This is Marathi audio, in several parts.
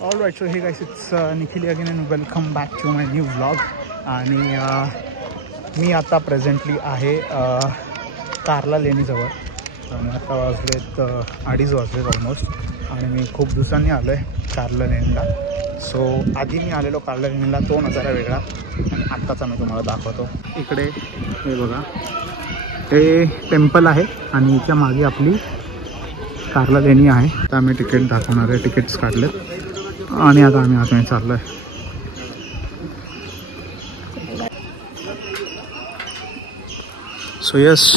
All right, so hey guys it's Nikhil again and welcome back to my new vlog. आणि मी आता प्रेझेंटली आहे कारला लेणीजवळ आणि आता वाजलेत 2:30 वाजलेत ऑलमोस्ट. आणि मी खूप दिवसांनी आलो आहे कारला लेणीला. सो आधी मी आलेलो कारला लेणीला, तो नजारा वेगळा आणि आत्ताचा मी तुम्हाला दाखवतो. इकडे हे बघा, हे टेम्पल आहे आणि इथल्या मागे आपली कारला लेणी आहे. आता आम्ही तिकीट दाखवणार आहे, तिकीट्स काढलेत आणि आता आम्ही आतमध्ये चाललो आहे. सो यस,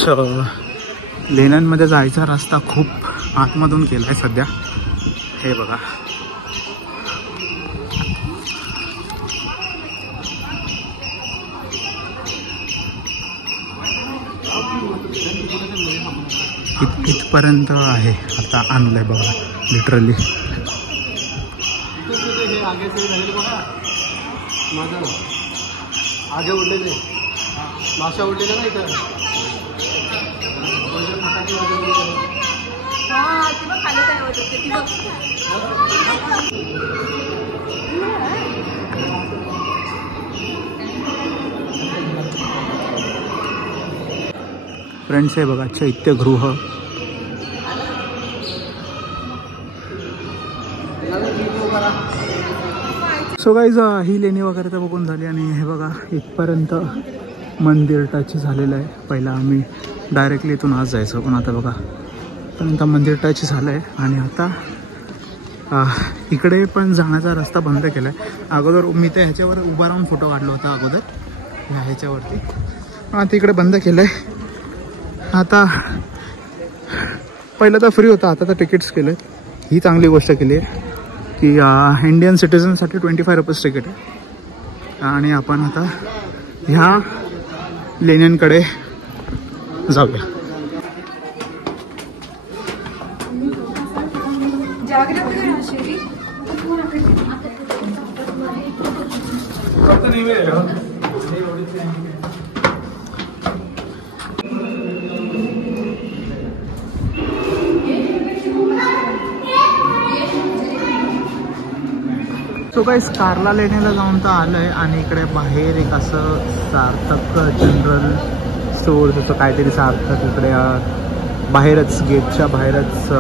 लेण्यांमध्ये जायचा रस्ता खूप आतमधून केला आहे सध्या. हे बघा, इथपर्यंत आहे. आता आणलंय बघा लिटरली. आगे उडलेले माशा उडलेल्या नाही तर फ्रेंड्स, हे बघा चैत्यगृह. सो गाईज, ही लेणी वगैरे तर बघून झाली आणि हे बघा इथपर्यंत मंदिर टच झालेलं आहे. पहिला आम्ही डायरेक्टली इथून आज जायचो, पण आता बघा पर्यंत मंदिर टच झालं आहे. आणि आता इकडे पण जाण्याचा रस्ता बंद केला आहे. अगोदर मी तर ह्याच्यावर उभा राहून फोटो काढला होता अगोदर ह्याच्यावरती, आता इकडे बंद केलं आहे. आता पहिलं तर फ्री होता, आता तर तिकीट्स केले. ही चांगली गोष्ट केली आहे की इंडियन सिटिझनसाठी 25 रुपीज तिकीट आहे. आणि आपण आता ह्या लेण्यांकडे जाऊया. सो गाईस, कारला लेणीला जाऊन तर आलं आहे आणि इकडे बाहेर एक असं सार्थक जनरल स्टोर, जसं काहीतरी सार्थक इकडे बाहेरच गेटच्या बाहेरच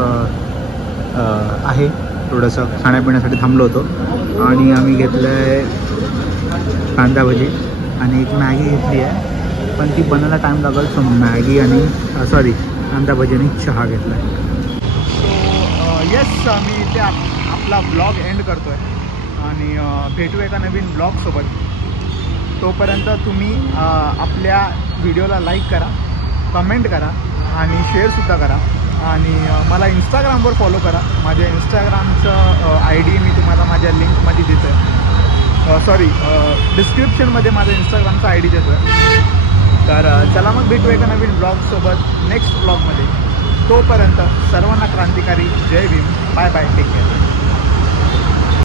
आहे. थोडंसं खाण्यापिण्यासाठी थांबलो होतो आणि आम्ही घेतलं आहे कांदा भजी आणि एक मॅगी घेतली आहे, पण ती बनायला टाईम लागेल. सो मॅगी आणि कांदा भजी आणि चहा घेतला आहे. सो येस, मी इथे आपला ब्लॉग एंड करतो आहे आणि भेटू एका नवीन ब्लॉगसोबत. तोपर्यंत तुम्ही आपल्या व्हिडिओला लाईक करा, कमेंट करा आणि शेअरसुद्धा करा. आणि मला इंस्टाग्रामवर फॉलो करा. माझ्या इंस्टाग्रामचं ID मी तुम्हाला माझ्या लिंकमध्ये देतो आहे, डिस्क्रिप्शनमध्ये माझं इंस्टाग्रामचं ID देतो आहे. तर चला मग भेटू एका नवीन ब्लॉगसोबत नेक्स्ट ब्लॉगमध्ये. तोपर्यंत सर्वांना क्रांतिकारी जय Bhim. Bye bye, take care.